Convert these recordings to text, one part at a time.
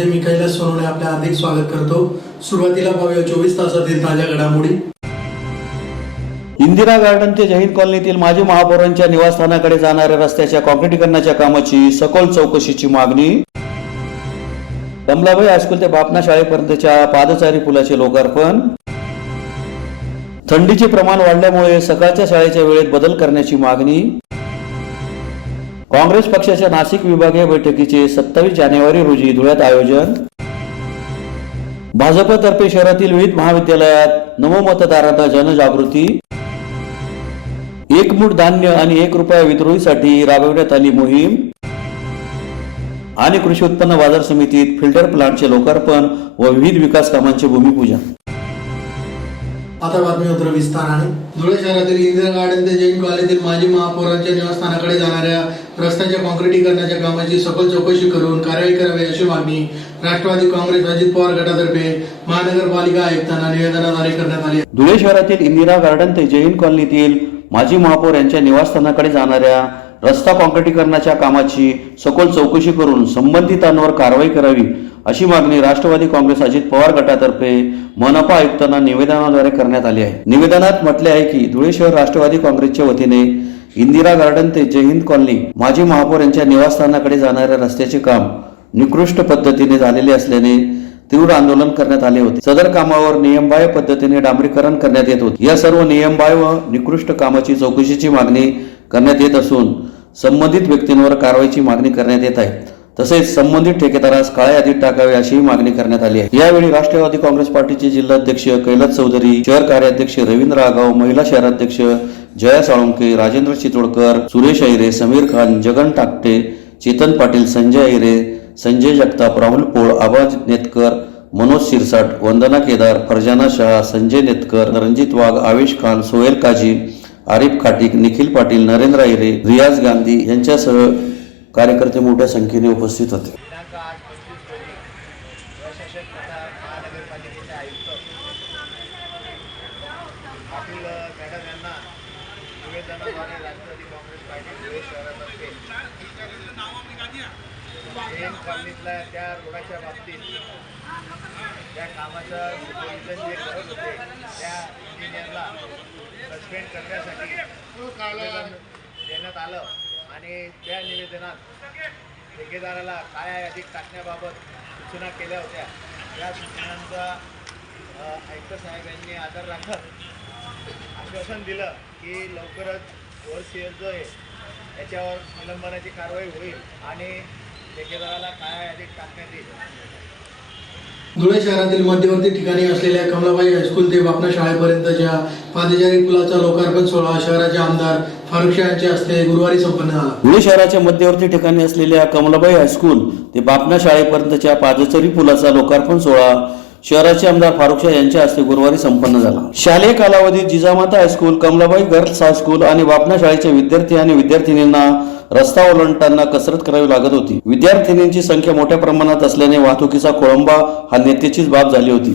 मध्ये मी कैलास सोनवणे आपले हार्दिक स्वागत करतो। सुरुवातीला पाहूया 24 तासातील ताज्या घडामोडी। इंदिरा गार्डन ते जैन कॉलनीतील माजी महापौरांच्या निवासस्थानाकडे जाणाऱ्या रस्त्याच्या काँक्रिटीकरणाच्या कामाची सखोल चौकशीची मागणी। कमलाबाई हायस्कूल ते बापना शाळेपर्यंतच्या पादचारी पुलाचे लोकार्पण। थंडीचे प्रमाण वाढल्यामुळे सकाळच्या शाळेच्या वेळेत बदल करण्याची मागणी। काँग्रेस पक्षाच्या नाशिक विभागीय बैठकीचे 27 जानेवारी रोजी धुळ्यात आयोजन। भाजपतर्फे शहरातील विविध महाविद्यालयात नवमतदारांना जनजागृती। एक मूठ धान्य आणि 1 रुपया वितरणासाठी राबवण्यात आली मोहीम। आणि कृषी उत्पन्न बाजार समितीत फिल्टर प्लांटचे लोकार्पण व विविध विकास कामांचे भूमिपूजन। आता बातमीपत्र विस्ताराने। धुळे शहरातील इंदिरा गार्डन ते जैन कॉलनीतील माजी महापौरांच्या निवासस्थानाकडे जाणाऱ्या रस्त्याच्या काँक्रिटीकरणाच्या कामाची सखोल चौकशी करून कार्यवाही करावी अशी मागणी राष्ट्रवादी काँग्रेस अजित पवार गटातर्फे महानगरपालिका आयुक्तांना निवेदनाद्वारे करण्यात आली। धुळे शहरातील इंदिरा गार्डन ते जैन कॉलनीतील माजी महापौर यांच्या निवासस्थानाकडे जाणाऱ्या रस्ता काँक्रिटीकरणाच्या कामाची सखोल चौकशी करून संबंधितांवर कारवाई करावी अशी मागणी राष्ट्रवादी काँग्रेस अजित पवार गटातर्फे मनपा आयुक्तांना निवेदनाद्वारे करण्यात आली आहे। निवेदनात म्हटले आहे की धुळे शहर राष्ट्रवादी काँग्रेसच्या वतीने इंदिरा गार्डन ते जय हिंद कॉलनी माजी महापौर यांच्या निवासस्थानाकडे जाणाऱ्या रस्त्याचे काम निकृष्ट पद्धतीने झालेले असल्याने तीव्र आंदोलन करण्यात आले होते। सदर कामावर नियमबाह्य पद्धतीने डांबरीकरण करण्यात येत होते। या सर्व नियमबाह्य व निकृष्ट कामाची चौकशीची मागणी करण्यात येत असून संबंधित व्यक्तींवर कारवाईची मागणी करण्यात येत आहे। तसेच संबंधित ठेकेदारास काळ्या यादीत टाकावे अशीही मागणी करण्यात आली आहे। यावेळी राष्ट्रवादी काँग्रेस पार्टीचे जिल्हाध्यक्ष कैलास चौधरी, शहर कार्याध्यक्ष रवींद्र आगाव, महिला शहराध्यक्ष जया साळुंके, राजेंद्र चितोडकर, सुरेश ऐरे, समीर खान, जगन टाकटे, चेतन पाटील, संजय ऐरे, संजय जगताप, राहुल पोळ, आबाज नेतकर, मनोज शिरसाट, वंदना केदार, फरजाना शाह, संजय नेतकर, रणजित वाघ, आवेश खान, सोहेल काजी, आरिफ खाटिक, निखिल पाटील, नरेंद्र ऐरे, रियाज गांधी यांच्यासह कार्यकर्ते मोठ्या संख्येने उपस्थित होते। त्या रोडाच्या बाबतीत त्या कामाचं सुपरविजन जे करत होते त्या इंजिनियरला सस्पेंड करण्यासाठी निवेदन देण्यात आलं आणि त्या निवेदनात ठेकेदाराला काळ्या यादीत टाकण्याबाबत सूचना केल्या होत्या। या सूचनांचा आयुक्त साहेब यांनी आदर राखत आश्वासन दिलं की लवकरच ओव्हरसिअर जो आहे याच्यावर निलंबनाची कारवाई होईल आणि ठेकेदाराला काळ्या यादीत टाकण्यात येईल। धुळे शहरातील मध्यवर्ती ठिकाणी असलेल्या कमलाबाई हायस्कूल ते बापना शाळेपर्यंतच्या पादचारी पुलाचा लोकार्पण सोहळा शहराचे आमदार फारुख शाह यांच्या हस्ते गुरुवारी संपन्न झाला। धुळे शहराच्या मध्यवर्ती ठिकाणी असलेल्या कमलाबाई हायस्कूल ते बापना शाळेपर्यंतच्या पादचारी पुलाचा लोकार्पण सोहळा शहराचे आमदार फारुख शाह यांच्या हस्ते गुरुवारी संपन्न झाला। शालेय कालावधीत Jijamata high school, Kamalabai girls high school आणि बापना शाळेचे विद्यार्थी आणि विद्यार्थिनींना रस्ता ओलांडताना कसरत करावी लागत होती। विद्यार्थिनींची संख्या मोठ्या प्रमाणात असल्याने वाहतुकीचा खोळंबा हा नेतेचीच बाब झाली होती।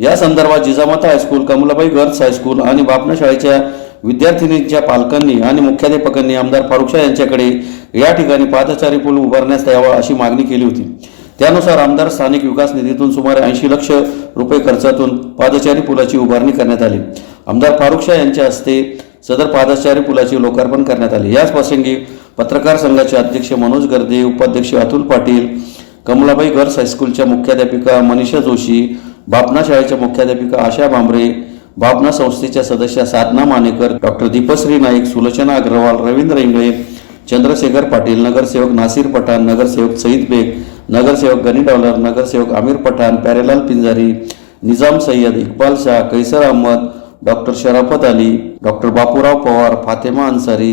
या संदर्भात Jijamata high school, Kamalabai girls high school आणि बापना शाळेच्या विद्यार्थिनींच्या पालकांनी आणि मुख्याध्यापकांनी आमदार फारुख शाह यांच्याकडे या ठिकाणी पादचारी पूल उभारण्यास यावा अशी मागणी केली होती। त्यानुसार आमदार स्थानिक विकास निधीतून सुमारे 80 लाख रुपये खर्चातून पादचारी पुलाची उभारणी करण्यात आली। आमदार फारुख शाह यांच्या हस्ते सदर पादचारी पुलाचे लोकार्पण करण्यात आले। याच प्रसंगी पत्रकार संघाचे अध्यक्ष मनोज गर्दे, उपाध्यक्ष अतुल पाटील, कमलाबाई गर्ल्स हायस्कूलच्या मुख्याध्यापिका मनीषा जोशी, बापना शाळेच्या मुख्याध्यापिका आशा भांबरे, बापना संस्थेच्या सदस्या साधना मानेकर, डॉक्टर दीपश्री नाईक, सुलोचना अग्रवाल, रवींद्र इंगळे, चंद्रशेखर पाटील, नगरसेवक नासिर पठाण, नगरसेवक सईद बेग, नगरसेवक गनी डॉलर, नगरसेवक आमिर पठाण, प्यारेलाल पिंजारी, निजाम सय्यद, इक्बाल शाह, कैसर अहमद, डॉक्टर शराफत अली, डॉक्टर बापूराव पवार, फातेमा अन्सारी,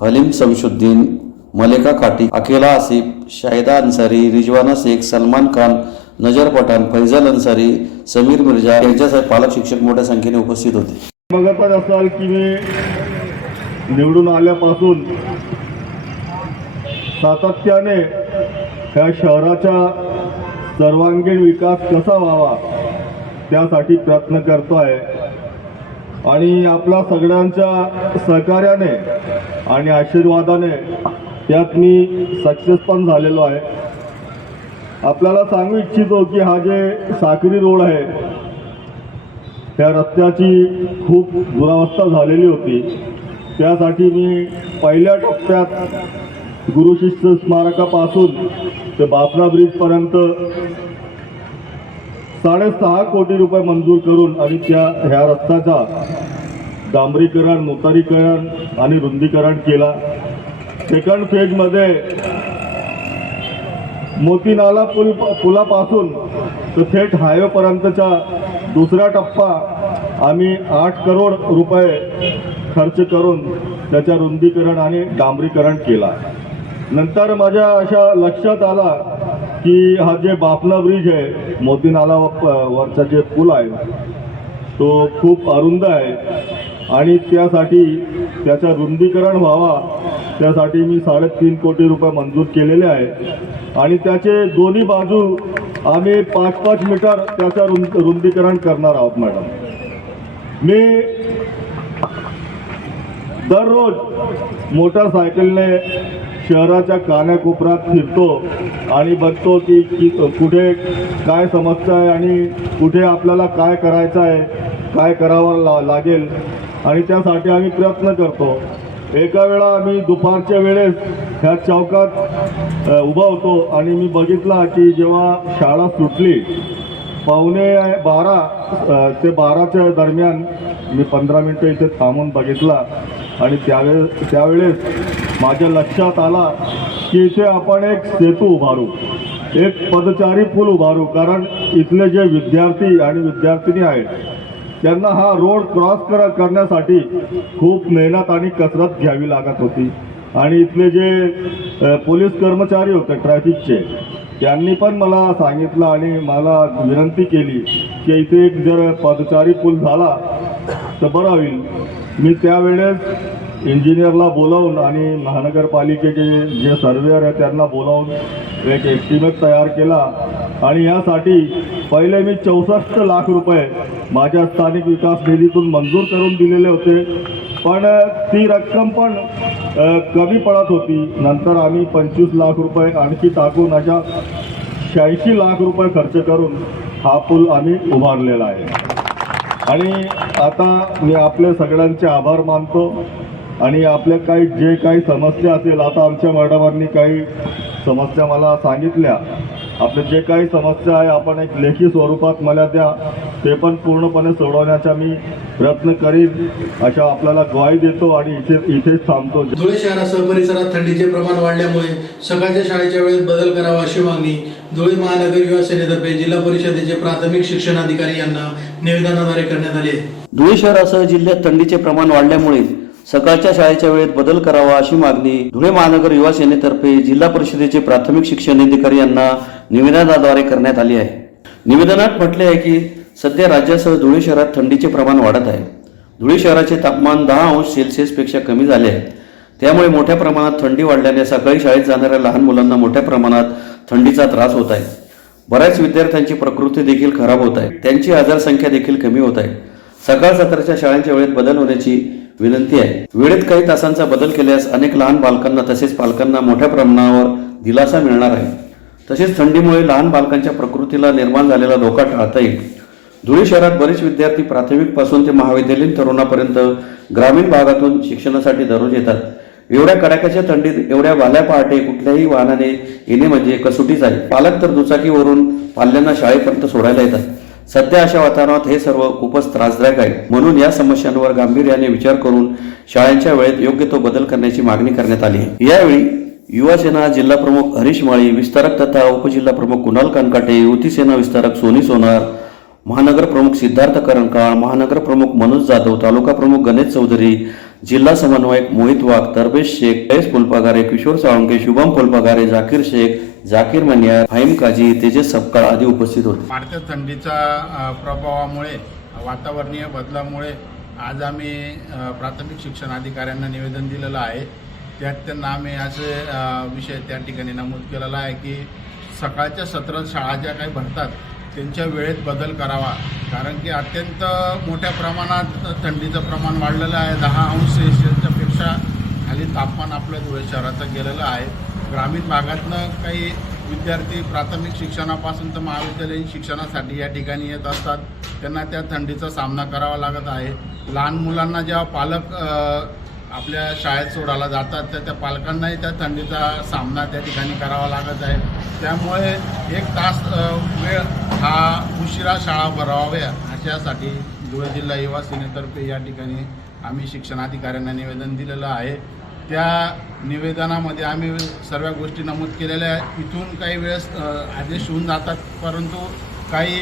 हलीम शमशुद्दीन, मलिका खाटी, अकेला आसिफ, शाहिदा अन्सारी, रिजवाना शेख, सलमान खान, नजर पठाण, फैजल अन्सारी, समीर मिर्जा यांच्यासह पालक शिक्षक मोठ्या संख्येने उपस्थित होते। बघतच असाल की मी निवडून आल्यापासून सातत्याने ह्या शहराचा सर्वांगीण विकास कसा व्हावा त्यासाठी प्रयत्न करतो आहे आणि आपल्या सगळ्यांच्या सहकार्याने आणि आशीर्वादाने त्यात मी सक्सेस पण झालेलो आहे। आपल्याला सांगू इच्छितो की हा जे साक्री रोड आहे त्या रस्त्याची खूप दुरावस्था झालेली होती. त्यासाठी मी पहिल्या टप्प्यात गुरुशिष्य स्मारकापासून ते बाफना ब्रिजपर्यंत 6.5 कोटी रुपये मंजूर करून आणि ह्या रस्त्याचा डांबरीकरण, मोटारीकरण आणि रुंदीकरण केला. सेकंड फेजमध्ये मोतीनाला पुलापासून तर थेट हायवेपर्यंतचा दुसरा टप्पा आम्ही 8 करोड रुपये खर्च करून त्याच्या रुंदीकरण आणि डांबरीकरण केला. नंतर माझ्या अशा लक्षात आला की हा जे बाफना ब्रिज आहे, मोतीनाला वरचा जे पूल आहे तो खूप अरुंद आहे आणि त्यासाठी त्याचं रुंदीकरण व्हावा त्यासाठी मी 3.5 कोटी रुपये मंजूर केलेले आहे आणि त्याचे दोन्ही बाजू आम्ही 5-5 मीटर त्याचं रुंदीकरण करणार आहोत. मॅडम, मी दररोज मोटरसायकलने शहराच्या कानाकोपऱ्यात फिरतो आणि बघतो की कुठे काय समस्या आहे आणि कुठे आपल्याला काय करायचं आहे, काय करावं लागेल आणि त्यासाठी आम्ही प्रयत्न करतो. एका वेळा आम्ही दुपारच्या वेळेस ह्या चौकात उभा होतो आणि मी बघितला की जेव्हा शाळा सुटली 11:15 ते 12च्या दरम्यान मी 15 मिनटं इथे थांबून बघितला आणि त्यावेळेस माझ्या लक्षात आला की इथे आपण एक सेतू उभारू, एक पदचारी पूल उभारू, कारण इथले जे विद्यार्थी आणि विद्यार्थिनी आहेत त्यांना हा रोड क्रॉस करण्यासाठी खूप मेहनत आणि कसरत घ्यावी लागत होती आणि इथले जे पोलीस कर्मचारी होते ट्रॅफिकचे त्यांनी पण मला सांगितलं आणि मला विनंती केली की इथे एक जर पदचारी पूल झाला तर बरं होईल. मी त्यावेळेस इंजिनियरला बोलावून आणि महानगरपालिकेचे जे सर्वेअर आहे त्यांना बोलावून एक एस्टिमेट तयार केला आणि यासाठी पहिले मी 64 लाख रुपये माझ्या स्थानिक विकास निधीतून मंजूर करून दिलेले होते, पण ती रक्कम पण कमी पडत होती. नंतर आम्ही 25 लाख रुपये आणखी टाकून अशा 86 लाख रुपये खर्च करून हा पूल आम्ही उभारलेला आहे. आणि आता मी आपले सगळ्यांचे आभार मानतो आणि आपल्या जे काही समस्या असेल, आता आमच्या मॅडमांनी काही समस्या मला सांगितल्या, आपले जे काही समस्या आहे आपण एक लेखी स्वरूपात मला द्या, ते पण पूर्णपणे सोडवण्याचा मी प्रयत्न करीन अशा आपल्याला ग्वाही देतो आणि इथेच थांबतो. धुळे शहरासह परिसरात थंडीचे प्रमाण वाढल्यामुळे सकाळच्या शाळेच्या वेळेत बदल करावा अशी मागणी धुळे महानगर युवा सेनेतर्फे जिल्हा परिषदेचे प्राथमिक शिक्षण अधिकारी यांना निवेदनाद्वारे करण्यात आले. धुळे शहरासह जिल्ह्यात थंडीचे प्रमाण वाढल्यामुळे सकाळच्या शाळेच्या वेळेत बदल करावा अशी मागणी धुळे महानगर युवा सेनेतर्फे जिल्हा परिषदेचे प्राथमिक शिक्षण अधिकारी यांना निवेदनाद्वारे करण्यात आली आहे. निवेदनात म्हटले आहे की सध्या राज्यासह धुळे शहरात थंडीचे प्रमाण वाढत आहे. धुळे शहराचे तापमान 10 अंश सेल्सिअसपेक्षा कमी झाले आहे. त्यामुळे मोठ्या प्रमाणात थंडी वाढल्याने सकाळी शाळेत जाणाऱ्या लहान मुलांना मोठ्या प्रमाणात थंडीचा त्रास होत आहे. बऱ्याच विद्यार्थ्यांची प्रकृती देखील खराब होत आहे, त्यांची आजारसंख्या देखील कमी होत आहे. सकाळ सत्राच्या शाळांच्या वेळेत बदल होण्याची विनंती आहे. वेळेत काही तासांचा बदल केल्यास अनेक लहान बालकांना तसेच पालकांना मोठ्या प्रमाणावर दिलासा मिळणार आहे. तसेच थंडीमुळे लहान बालकांच्या प्रकृतीला निर्माण झालेला धोका टाळता येईल. धुळे शहरात बरेच विद्यार्थी प्राथमिकपासून ते महाविद्यालयीन तरुणापर्यंत ग्रामीण भागातून शिक्षणासाठी दररोज येतात. एवढ्या कडाक्याच्या थंडीत एवढ्या भाल्या पहाटे कुठल्याही वाहनाने येणे म्हणजे कसोटीच आहे. पालक तर दुचाकीवरून पाल्यांना शाळेपर्यंत सोडायला येतात. सध्या अशा वातावरणात हे सर्व खूपच त्रासदायक आहे. म्हणून या समस्यांवर गांभीर्याने विचार करून शाळांच्या वेळेत योग्य तो बदल करण्याची मागणी करण्यात आली आहे. यावेळी युवा सेना जिल्हा प्रमुख हरीश माळी, विस्तारक तथा उपजिल्हा प्रमुख कुणाल कानकाटे, युती सेना विस्तारक सोनी सोनार, महानगर प्रमुख सिद्धार्थ करंकाळ, महानगर प्रमुख मनोज जाधव, तालुका प्रमुख गणेश चौधरी, जिल्हा समन्वयक मोहित वाघ, तरबेश शेख, जयेश फुलपागारे, किशोर साळुंके, शुभम फुलपागारे, जाकीर शेख, जाकीर मनियार, फाईम काजी, तेजस सपकाळ आदी उपस्थित होते. वाढत्या थंडीचा प्रभावामुळे वातावरणीय बदलामुळे आज आम्ही प्राथमिक शिक्षण अधिकाऱ्यांना निवेदन दिलेलं आहे. त्यात त्यांना आम्ही असे विषय त्या ठिकाणी नमूद केलेला आहे की सकाळच्या सत्रात शाळा ज्या काही भरतात त्यांच्या वेळेत बदल करावा, कारण की अत्यंत मोठ्या प्रमाणात थंडीचं प्रमाण वाढलेलं आहे. 10 अंश सेल्सिअसच्या पेक्षा खाली तापमान आपल्या धुळे शहराचं गेलेलं आहे. ग्रामीण भागातनं काही विद्यार्थी प्राथमिक शिक्षणापासून तर महाविद्यालयीन शिक्षणासाठी या ठिकाणी येत असतात. त्यांना त्या थंडीचा सामना करावा लागत आहे. लहान मुलांना जेव्हा पालक आपल्या शाळेत सोडायला जातात तर त्या पालकांनाही त्या थंडीचा सामना त्या ठिकाणी करावा लागत आहे. त्यामुळे 1 तास वेळ हा उशिरा शाळा भरवाव्या अशासाठी धुळे जिल्हा युवा सेनेतर्फे या ठिकाणी आम्ही शिक्षणाधिकाऱ्यांना निवेदन दिलेलं आहे. त्या निवेदनामध्ये आम्ही सर्व गोष्टी नमूद केलेल्या आहेत. इथून काही वेळेस आदेश होऊन जातात, परंतु काही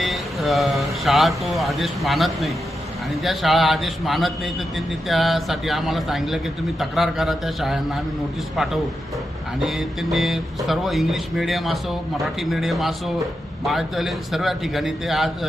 शाळा तो आदेश मानत नाही आणि ज्या शाळा आदेश मानत नाही तर त्यांनी त्यासाठी आम्हाला सांगितलं की तुम्ही तक्रार करा. त्या शाळांना आम्ही नोटीस पाठवू आणि त्यांनी सर्व इंग्लिश मिडियम असो, मराठी मिडियम असो, महाविद्यालयीन सर्व ठिकाणी ते आज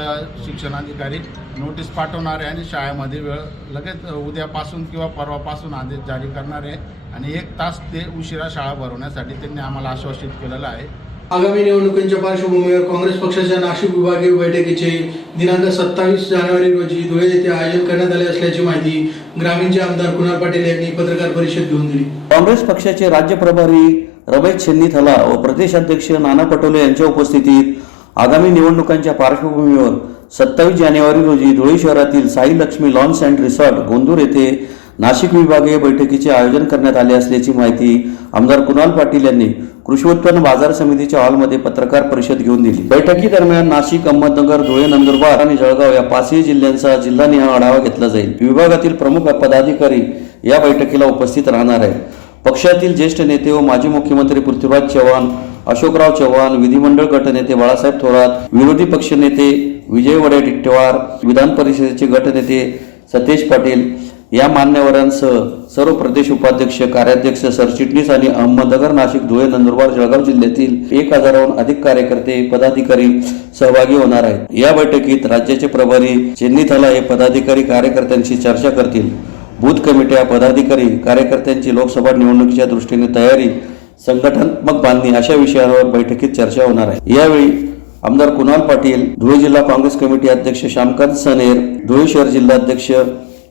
शिक्षणाधिकारी नोटीस पाठवणार आहे आणि शाळेमध्ये वेळ लगेच उद्यापासून किंवा परवापासून आदेश जारी करणार आहे आणि 1 तास ते उशिरा शाळा भरवण्यासाठी त्यांनी आम्हाला आश्वासित केलेलं आहे. आगामी निवडणुकींच्या पार्श्वभूमीवर काँग्रेस पक्षाच्या नाशिक विभागीय बैठकीचे दिनांक 27 जानेवारी रोजी धुळे येथे आयोजन करण्यात आले असल्याची माहिती ग्रामीणचे आमदार कुणाल पाटील यांनी पत्रकार परिषद घेऊन दिली. काँग्रेस पक्षाचे राज्य प्रभारी रमेश छेन्नीथला व प्रदेशाध्यक्ष नाना पटोले यांच्या उपस्थितीत आगामी निवडणुकांच्या पार्श्वभूमीवर 27 जानेवारी रोजी धुळे शहरातील Sai Laxmi lawns and resort Gondur येथे नाशिक विभागीय बैठकीचे आयोजन करण्यात आले असल्याची माहिती आमदार कुणाल पाटील यांनी कृषी उत्पन्न बाजार समितीच्या हॉलमध्ये पत्रकार परिषद घेऊन दिली. बैठकीदरम्यान नाशिक, अहमदनगर, धुळे, नंदुरबार आणि जळगाव या 5ही जिल्ह्यांचा जिल्हानिहाय आढावा घेतला जाईल. विभागातील प्रमुख पदाधिकारी या बैठकीला उपस्थित राहणार आहेत. पक्षातील ज्येष्ठ नेते व माजी मुख्यमंत्री पृथ्वीराज चव्हाण, अशोकराव चव्हाण, विधिमंडळ गटनेते बाळासाहेब थोरात, विरोधी पक्षनेते विजय वडेट्टीवार, विधान परिषदेचे गटनेते सतेज पाटील या मान्यवरांसह सर्व प्रदेश उपाध्यक्ष, कार्याध्यक्ष, सरचिटणीस आणि अहमदनगर, नाशिक, धुळे, नंदुरबार, जळगाव जिल्ह्यातील 1000हून अधिक कार्यकर्ते, पदाधिकारी सहभागी होणार आहेत. या बैठकीत राज्याचे प्रभारी छेन्नीथला हे पदाधिकारी कार्यकर्त्यांशी चर्चा करतील. बूथ कमिट्या, पदाधिकारी, कार्यकर्त्यांची लोकसभा निवडणुकीच्या दृष्टीने तयारी, संघटनात्मक बांधणी अशा विषयांवर बैठकीत चर्चा होणार आहे. यावेळी आमदार कुणाल पाटील, धुळे जिल्हा काँग्रेस कमिटी अध्यक्ष श्यामकांत सनेर, धुळे शहर जिल्हाध्यक्ष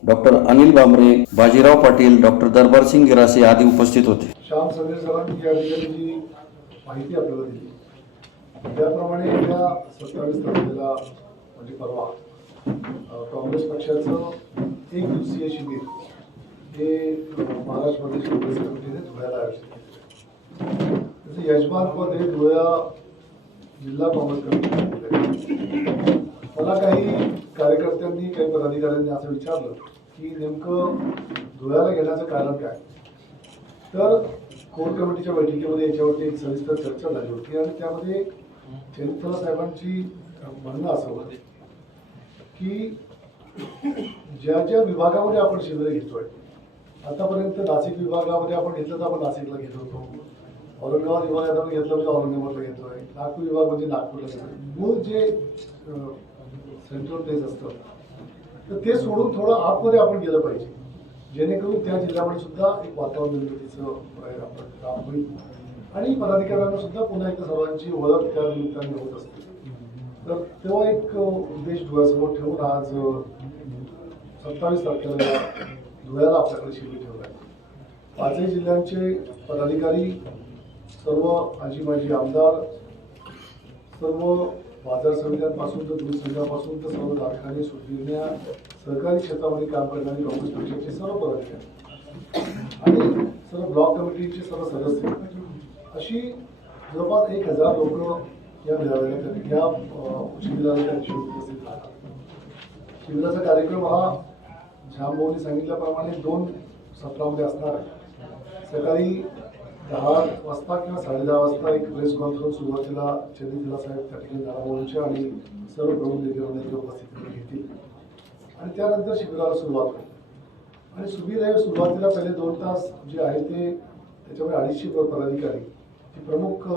डॉक्टर अनिल बांबरे, बाजीराव पाटील, डॉक्टर दरबारसिंग गिरासे आदी उपस्थित होते. श्याम समीर सरांनी या ठिकाणी जी माहिती आपल्याला दिली त्याप्रमाणे या 27 तारखेला म्हणजे परवा काँग्रेस पक्षाचं 1 दिवसीय शिबिर हे महाराष्ट्र प्रदेश काँग्रेस कमिटीने धुळ्याला आयोजित केलं. त्याचं यजमानपद हे धुळ्या जिल्हा काँग्रेस कमिटी. मला काही कार्यकर्त्यांनी, काही पदाधिकाऱ्यांनी असं विचारलं की नेमकं धुळ्याला घेण्याचं कारण काय. तर कोर कमिटीच्या बैठकीमध्ये याच्यावरती एक सविस्तर चर्चा झाली होती आणि त्यामध्ये छेन्नीथला साहेबांची म्हणणं असं होतं की ज्या ज्या विभागामध्ये आपण शिबिरं घेतोय, आतापर्यंत नाशिक विभागामध्ये आपण घेतलं तर आपण नाशिकला घेत होतो, औरंगाबाद विभागात आपण घेतलं म्हणजे औरंगाबादला घेतोय, नागपूर विभाग म्हणजे नागपूरला घेतोय. मूळ जे सेंट्रल प्लेस असतं तर ते सोडून थोडं आतमध्ये आपण गेलं पाहिजे, जेणेकरून त्या जिल्ह्यामध्ये सुद्धा एक वातावरण निर्मितीचं आपण काम होईल आणि पदाधिकाऱ्यांना सुद्धा पुन्हा एकदा सर्वांची ओळख त्या निमित्ताने होत असते. तर तेव्हा एक उद्देश डोळ्यासमोर ठेवून आज 27 तारखेला धुळ्याला आपल्याकडे शिबिर ठेवलं आहे. 5ही जिल्ह्यांचे पदाधिकारी, सर्व आजी माजी आमदार, सर्व बाजार समित्यांपासून तर दूध संघापासून तर सर्व कारखाने, सुटगिरण्या, सहकारी क्षेत्रामध्ये काम करणारे काँग्रेस पक्षाचे सर्व पदाधिकारी आणि सर्व ब्लॉक कमिटीचे सर्व सदस्य अशी जवळपास 1000 लोक या मेळाव्याला या शिबिराला त्या दिवशी उपस्थित राहतात. शिबिराचा कार्यक्रम हा झांबोनी सांगितल्याप्रमाणे 2 सत्रामध्ये असणार आहे. सकाळी 10 वाजता किंवा 10:30 वाजता एक प्रेस कॉन्फरन्स सुरुवातीला छेन्नीथला साहेब त्या ठिकाणी नारायणच्या आणि सर्व प्रमुख नेत्यांच्या उपस्थितीत घेतील आणि त्यानंतर शिबिराला सुरुवात होईल. आणि शिबिर हे सुरुवातीला पहिले 2 तास जे आहे ते त्याच्यामध्ये 250 पदाधिकारी जे प्रमुख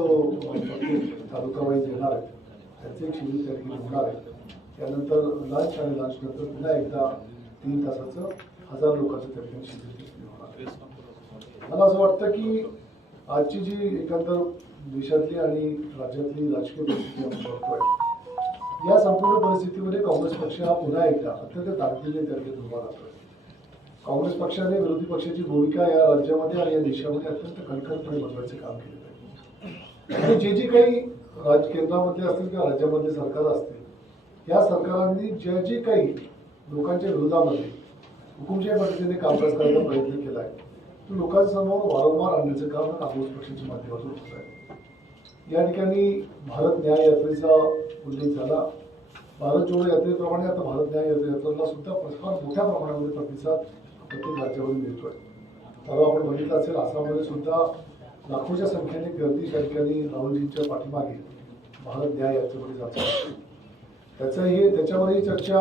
तालुका वाईज येणार आहेत त्यांचे एक शिबिर त्या ठिकाणी होणार आहे. त्यानंतर लंच आणि लंचनंतर पुन्हा एकदा 3 तासाचं 1000 लोकांचं त्या ठिकाणी शिबिर होणार आहे. मला असं वाटतं की आजची जी एकंदर देशातली आणि राज्यातली राजकीय परिस्थिती आपण बघतोय, या संपूर्ण परिस्थितीमध्ये काँग्रेस पक्ष हा पुन्हा एकदा अत्यंत ताकदीने त्या ठिकाणी उभा राहतोय. काँग्रेस पक्षाने विरोधी पक्षाची भूमिका या राज्यामध्ये आणि या देशामध्ये अत्यंत कणखरपणे बदलायचे काम केलेलं आहे. आणि जे काही केंद्रामध्ये असतील किंवा राज्यामध्ये सरकार असतील या सरकारांनी जे काही लोकांच्या विरोधामध्ये हुकुमशाही पद्धतीने कामकाज करायचा प्रयत्न केला आहे तो लोकांसमोर वारंवार आणण्याचं काम काँग्रेस पक्षाच्या माध्यमातून होत आहे। या ठिकाणी भारत न्याय यात्रेचा उल्लेख झाला। भारत जोडो यात्रेप्रमाणे आता भारत न्याय यात्रेला सुद्धा फार मोठ्या प्रमाणामध्ये प्रतिसाद प्रत्येक राज्यामध्ये मिळतोय। तर आपण बघितलं असेल आसाममध्ये सुद्धा लाखोच्या संख्येने गर्दी त्या ठिकाणी राहुलजींच्या पाठीमागे भारत न्याय यात्रेमध्ये जातात। त्याच्यावरही चर्चा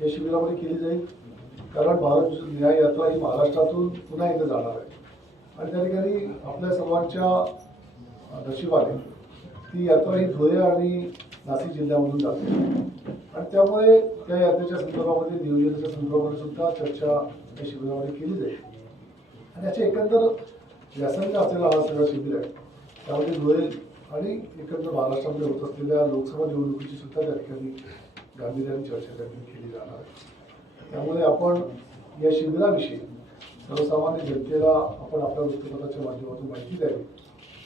या शिबिरामध्ये केली जाईल, कारण भारत न्याय यात्रा ही महाराष्ट्रातून पुन्हा एकदा जाणार आहे आणि त्या ठिकाणी आपल्या सर्वांच्या नशिबाने ती यात्रा ही धुळे आणि नाशिक जिल्ह्यामधून जाते आणि त्यामुळे त्या यात्रेच्या संदर्भामध्ये नियोजनाच्या संदर्भामध्ये सुद्धा चर्चा या शिबिरामध्ये केली जाईल आणि याचे एकंदर व्यासंग असलेला हा सगळा शिबिर आहे। त्यामध्ये धुळे आणि एकंदर महाराष्ट्रामध्ये होत असलेल्या लोकसभा निवडणुकीची सुद्धा त्या ठिकाणी गांभीर्याने चर्चा त्या ठिकाणी केली जाणार आहे। त्यामुळे आपण या शिबिराविषयी सर्वसामान्य जनतेला आपण आपल्या वृत्तपत्राच्या माध्यमातून माहिती द्यावी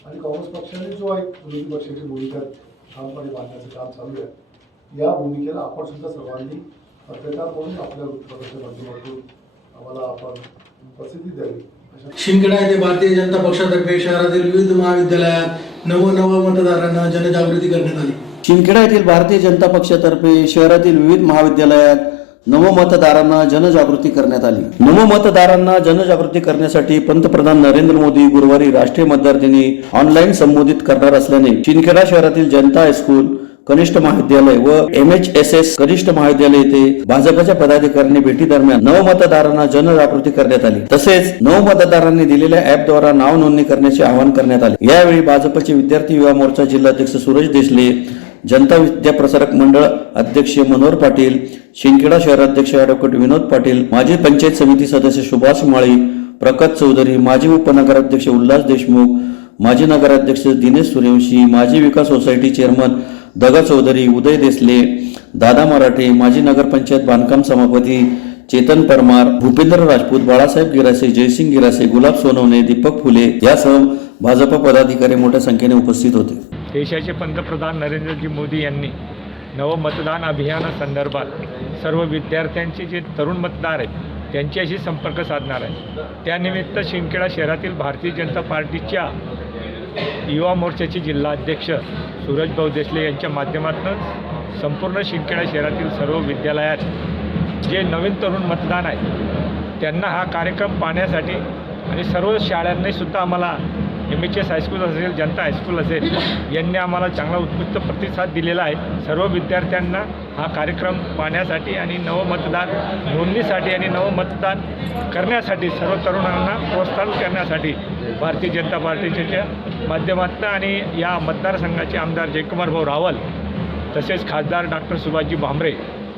आणि काँग्रेस पक्षाने जो एक विरोधी पक्षाची भूमिका ठामपणे बांधण्याचं काम चालू आहे या भूमिकेला आपण सुद्धा सर्वांनी पत्रकार म्हणून आपल्या वृत्तपत्राच्या माध्यमातून आम्हाला आपण प्रसिद्धी द्यावी। शिंदखेडा येथे भारतीय जनता पक्षातर्फे शहरातील विविध महाविद्यालयात नव मतदारांना जनजागृती करण्यात आली। शिंदखेडा येथील भारतीय जनता पक्षातर्फे शहरातील विविध महाविद्यालयात नवमतदारांना जनजागृती करण्यात आली। नवमतदारांना जनजागृती करण्यासाठी पंतप्रधान नरेंद्र मोदी गुरुवारी राष्ट्रीय मतदार दिनी ऑनलाईन संबोधित करणार असल्याने शिंदखेडा शहरातील जनता हायस्कूल कनिष्ठ महाविद्यालय व MHSS कनिष्ठ महाविद्यालय येथे भाजपच्या पदाधिकाऱ्यांनी भेटी दरम्यान नवमतदारांना जनजागृती करण्यात आली। तसेच नवमतदारांनी दिलेल्या ॲपद्वारा नाव नोंदणी करण्याचे आवाहन करण्यात आले। यावेळी भाजपचे विद्यार्थी युवा मोर्चा जिल्हाध्यक्ष सूरज देसले, जनता विद्या प्रसारक मंडळ अध्यक्ष मनोहर पाटील, शिंदखेडा शहराध्यक्ष ॲडव्होकेट विनोद पाटील, माजी पंचायत समिती सदस्य सुभाष माळी, प्रकाश चौधरी, माजी उपनगराध्यक्ष उल्हास देशमुख, माजी नगराध्यक्ष दिनेश सूर्यवंशी, माजी विकास सोसायटी चेअरमन दगा चौधरी, उदय देसले, दादा मराठे, माजी नगरपंचायत बांधकाम सभापती चेतन परमार, भूपेंद्र राजपूत, बाळासाहेब गिरासे, जयसिंग गिरासे, गुलाब सोनवणे, दीपक फुले यासह भाजप पदाधिकारी मोठ्या संख्येने उपस्थित होते। देशाचे पंतप्रधान नरेंद्रजी मोदी यांनी नवमतदान अभियानासंदर्भात सर्व विद्यार्थ्यांचे जे तरुण मतदार आहेत त्यांच्याशी संपर्क साधणार आहे। त्यानिमित्त शिंदखेडा शहरातील भारतीय जनता पार्टीच्या युवा मोर्चाचे जिल्हाध्यक्ष सूरज भाऊ देसले यांच्या माध्यमातून संपूर्ण शिंदखेडा शहरातील सर्व विद्यालयात जे नवीन तरुण मतदान आहे त्यांना हा कार्यक्रम पाहण्यासाठी आणि सर्व शाळांनी सुद्धा आम्हाला MHS हायस्कूल असेल, जनता हायस्कूल असेल यांनी आम्हाला चांगला उत्कृष्ट प्रतिसाद दिलेला आहे। सर्व विद्यार्थ्यांना हा कार्यक्रम पाहण्यासाठी आणि नवमतदार नोंदणीसाठी आणि नवमतदान करण्यासाठी सर्व तरुणांना प्रोत्साहन करण्यासाठी भारतीय जनता पार्टीच्या माध्यमातून आणि या मतदारसंघाचे आमदार जयकुमार भाऊ रावल तसेच खासदार डॉक्टर सुभाषजी भामरे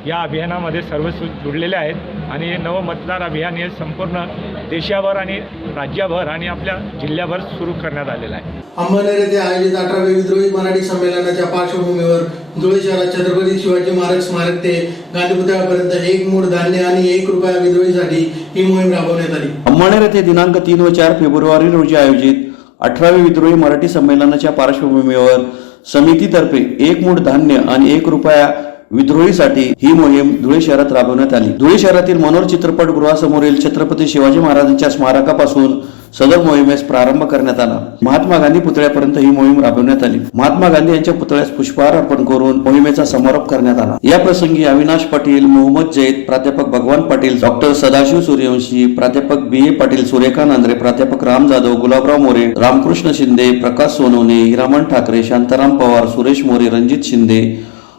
या अभियानामध्ये सर्व जुळलेले आहेत आणि हे नवमतदार अभियान हे संपूर्ण देशाभर आणि राज्यभर आणि आपल्या जिल्ह्याभर सुरू करण्यात आलेलं आहे। अंमळनेर येथे आयोजित 18वे विद्रोही मराठी संमेलनाच्या पार्श्वभूमीवर धुळे शहरात छत्रपती शिवाजी महाराज स्मारक ते गांधी पुतळ्यापर्यंत 1 मूठ धान्य आणि 1 रुपया विद्रोहीसाठी ही मोहीम राबवण्यात आली। अंमळनेर येथे दिनांक 3 व 4 फेब्रुवारी रोजी आयोजित 18वे विद्रोही मराठी संमेलनाच्या पार्श्वभूमीवर समितीतर्फे 1 मूठ धान्य आणि 1 रुपया विद्रोहीसाठी ही मोहीम धुळे शहरात राबवण्यात आली। धुळे शहरातील मनोर चित्रपट गृहासमोरील छत्रपती शिवाजी महाराजांच्या स्मारकापासून सदर मोहिमेस प्रारंभ करण्यात आला। महात्मा गांधी पुतळ्यापर्यंत ही मोहीम राबवण्यात आली। महात्मा गांधी यांच्या पुतळ्यास पुष्पहार अर्पण करून मोहिमेचा समारोप करण्यात आला। या प्रसंगी अविनाश पाटील, मोहम्मद जैद, प्राध्यापक भगवान पाटील, डॉक्टर सदाशिव सूर्यवंशी, प्राध्यापक BA पाटील, सुरेखा नांद्रे, प्राध्यापक राम जाधव, गुलाबराव मोरे, रामकृष्ण शिंदे, प्रकाश सोनवणे, हिरामण ठाकरे, शांताराम पवार, सुरेश मोरे, रणजित शिंदे,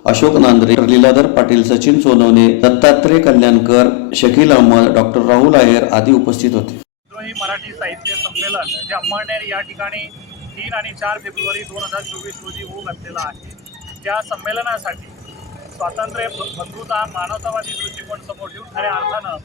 अशोक नांद्रे, लीलाधर पाटील, सचिन सोनवणे, दत्तात्रय कल्याणकर, शकील अहमद, डॉक्टर राहुल आहेर आदी उपस्थित होते। विद्रोही मराठी साहित्य संमेलन जे अंमळनेर या ठिकाणी 3 आणि 4 फेब्रुवारी 2024 रोजी होऊ घातलेला आहे। त्या संमेलनासाठी स्वातंत्र्य, बंधुता, मानवतावादी दृष्टिकोन समोर ठेवून खऱ्या अर्थानं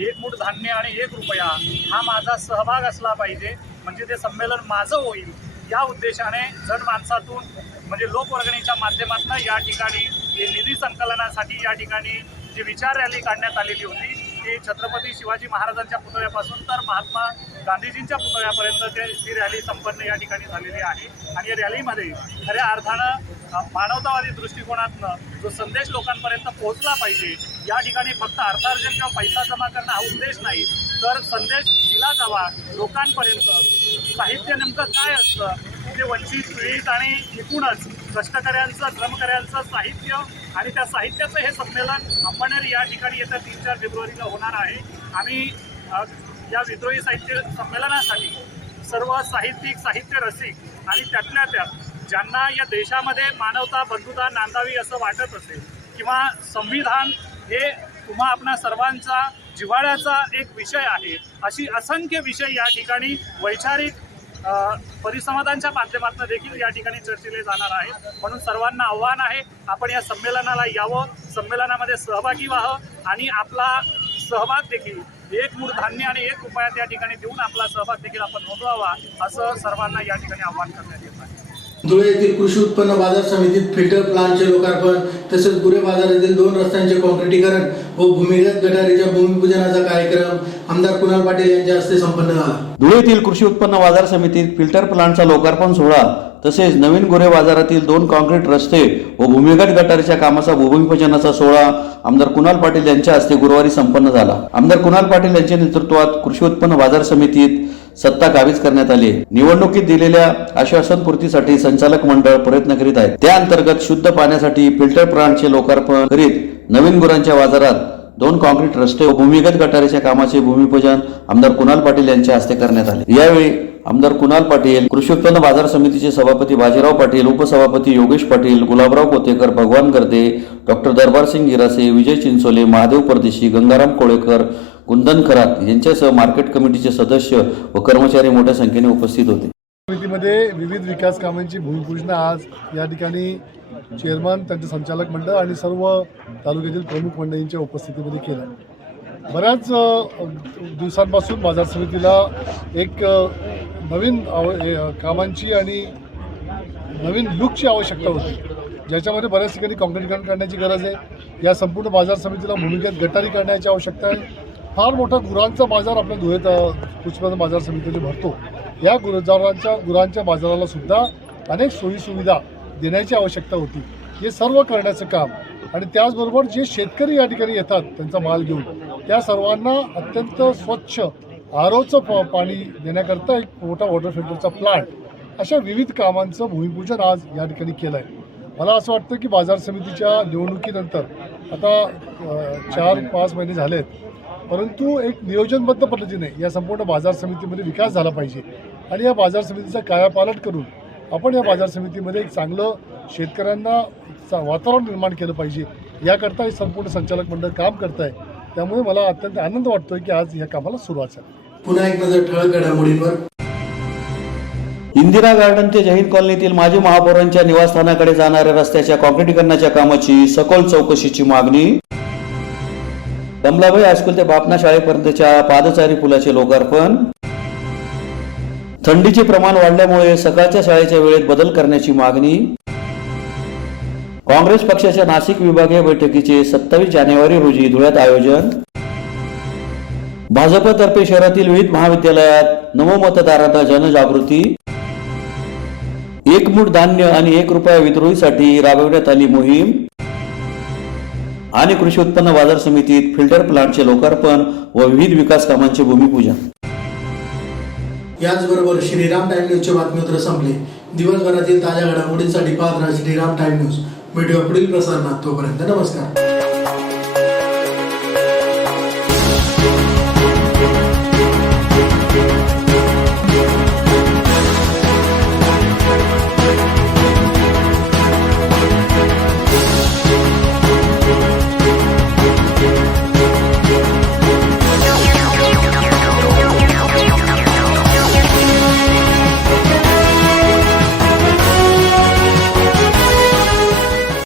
1 मूठ धान्य आणि 1 रुपया हा माझा सहभाग असला पाहिजे, म्हणजे ते संमेलन माझं होईल या उद्देशाने जनमानसातून म्हणजे लोकवर्गणीच्या माध्यमातून या ठिकाणी हे निधी संकलनासाठी या ठिकाणी जी विचार रॅली काढण्यात आलेली होती की छत्रपती शिवाजी महाराजांच्या पुतळ्यापासून तर महात्मा गांधीजींच्या पुतळ्यापर्यंत ती रॅली संपन्न या ठिकाणी झालेली आहे. आणि या रॅलीमध्ये खऱ्या अर्थानं मानवतावादी दृष्टिकोनातनं जो संदेश लोकांपर्यंत पोहोचला पाहिजे, या ठिकाणी फक्त अर्थार्जन किंवा पैसा जमा करणं हा उद्देश नाही, तर संदेश दिला जावा लोकांपर्यंत. साहित्य नेमकं काय असतं ते वंचित, पीडित आणि एकूणच कष्टकऱ्यांचं, श्रमकऱ्यांचं साहित्य आणि त्या साहित्याचं हे संमेलन अंबरनेर या ठिकाणी येत्या 3-4 फेब्रुवारीला होणार आहे. आम्ही या विद्रोही साहित्य संमेलनासाठी सर्व साहित्यिक, साहित्य रसिक आणि त्यातल्या त्यात ज्यांना या देशामध्ये मानवता, बंधुता नांदावी असं वाटत असेल किंवा संविधान हे तुम्हा आपणा सर्वांचा जिव्हाळ्याचा एक विषय आहे, अशी असंख्य विषय या ठिकाणी वैचारिक परिसंवादांच्या माध्यमातून देखील या ठिकाणी चर्चिले जाणार आहेत. म्हणून सर्वांना आव्हान आहे, आपण या संमेलनाला यावं, संमेलनामध्ये सहभागी व्हावं आणि आपला सहभाग देखील 1 मूठ धान्य आणि 1 रुपयात या ठिकाणी देऊन आपला सहभाग देखील आपण नोंदवावा, असं सर्वांना या ठिकाणी आव्हान करण्यात येत आहे. धुळे येथील कृषी उत्पन्न बाजार समितीत फिल्टर प्लांटचे लोकार्पण तसेच गुरे बाजारातील 2 रस्त्यांचे काँक्रिटीकरण व भूमिगत गटारीच्या भूमिपूजनाचा कार्यक्रम आमदार कुणाल पाटील यांच्या हस्ते संपन्न झाला. धुळे येथील कृषी उत्पन्न बाजार समितीत फिल्टर प्लांटचा लोकार्पण सोहळा तसेच नवीन गुरे बाजारातील 2 काँक्रीट रस्ते व भूमिगत गटारीच्या कामाचा भूमिपूजनाचा सोहळा आमदार कुणाल पाटील यांच्या हस्ते गुरुवारी संपन्न झाला. आमदार कुणाल पाटील यांच्या नेतृत्वात कृषी उत्पन्न बाजार समितीत सत्ता काबीज करण्यात आली. निवडणुकीत दिलेल्या आश्वासन पूर्तीसाठी संचालक मंडळ प्रयत्न करीत आहे. त्या अंतर्गत शुद्ध पाण्यासाठी फिल्टर प्लांटचे लोकार्पण करीत नवीन गुरांच्या बाजारात 2 काँक्रीट रस्ते व भूमिगत गटारीच्या कामाचे भूमिपूजन आमदार कुणाल पाटील यांच्या हस्ते करण्यात आले. यावेळी आमदार कुणाल पाटील, कृषी उत्पन्न बाजार समितीचे सभापती बाजीराव पाटील, उपसभापती योगेश पाटील, गुलाबराव कोतेकर, भगवान गर्दे, डॉक्टर दरबारसिंग गिरासे, विजय चिंचोले, महादेव परदेशी, गंगाराम कोळेकर, कुंदन खरात यांच्यासह मार्केट कमिटीचे सदस्य व कर्मचारी मोठ्या संख्येने उपस्थित होते. समितीमध्ये विविध विकास कामांची भूमिपूजन आज या ठिकाणी चेअरमन, त्यांचे संचालक मंडळ आणि सर्व तालुक्यातील प्रमुख मंडळींच्या उपस्थितीमध्ये केलं. बऱ्याच दिवसांपासून बाजार समितीला एक नवीन कामांची आणि नवीन लुकची आवश्यकता होती, ज्याच्यामध्ये बऱ्याच ठिकाणी काँक्रिटीकरण करण्याची गरज आहे. या संपूर्ण बाजार समितीला भूमिगत गटारी करण्याची आवश्यकता आहे. फार मोठा गुरांचा बाजार आपल्या धुळे कृषी बाजार समितीने भरतो. या गुरांच्या बाजाराला सुद्धा अनेक सोयीसुविधा देण्याची आवश्यकता होती. हे सर्व करण्याचं काम आणि त्याचबरोबर जे शेतकरी या ठिकाणी येतात त्यांचा माल घेऊन, त्या सर्वांना अत्यंत स्वच्छ आरोचं पाणी देण्याकरता एक मोठा वॉटर फिल्टरचा प्लांट, अशा विविध कामांचं भूमिपूजन आज या ठिकाणी केलं आहे. मला असं वाटतं की बाजार समितीच्या निवडणुकीनंतर आता 4-5 महिने झाले आहेत, परंतु एक नियोजनबद्ध पद्धतीने या संपूर्ण बाजार समितीमध्ये विकास झाला पाहिजे आणि या बाजार समितीचा कायापालट करून आपण या बाजार समितीमध्ये एक चांगलं शेतकऱ्यांना वातावरण निर्माण केलं पाहिजे, याकरता हे संपूर्ण संचालक मंडळ काम करत आहे. त्यामुळे मला अत्यंत आनंद वाटतोय की आज या कामाला सुरुवात झाली. पुन्हा एक नजर ठळक घडामोडींवर. इंदिरा गार्डन ते जैन कॉलनीतील माजी महापौरांच्या निवासस्थानाकडे जाणाऱ्या रस्त्याच्या काँक्रिटीकरणाच्या कामाची सखोल चौकशीची मागणी. कमलाबाई हायस्कूल ते बापना शाळेपर्यंतच्या पादचारी पुलाचे लोकार्पण. थंडीचे प्रमाण वाढल्यामुळे सकाळच्या शाळेच्या वेळेत बदल करण्याची मागणी. काँग्रेस पक्षाच्या नाशिक विभागीय बैठकीचे 27 जानेवारी रोजी धुळ्यात आयोजन. भाजपतर्फे शहरातील विविध महाविद्यालयात नवमतदारांना जनजागृती. 1 मूठ धान्य आणि 1 रुपया विद्रोहीसाठी राबविण्यात आली मोहीम. आणि कृषी उत्पन्न बाजार समितीत फिल्टर प्लांटचे लोकार्पण व विविध विकास कामांचे भूमिपूजन. याचबरोबर श्रीराम टाइम न्यूजचे बातमीपत्र संपले. दिवसभरातील ताज्या घडामोडींसाठी पाहत राहा श्रीराम टाइम न्यूज. भेटूया पुढील प्रसारणात. तोपर्यंत नमस्कार.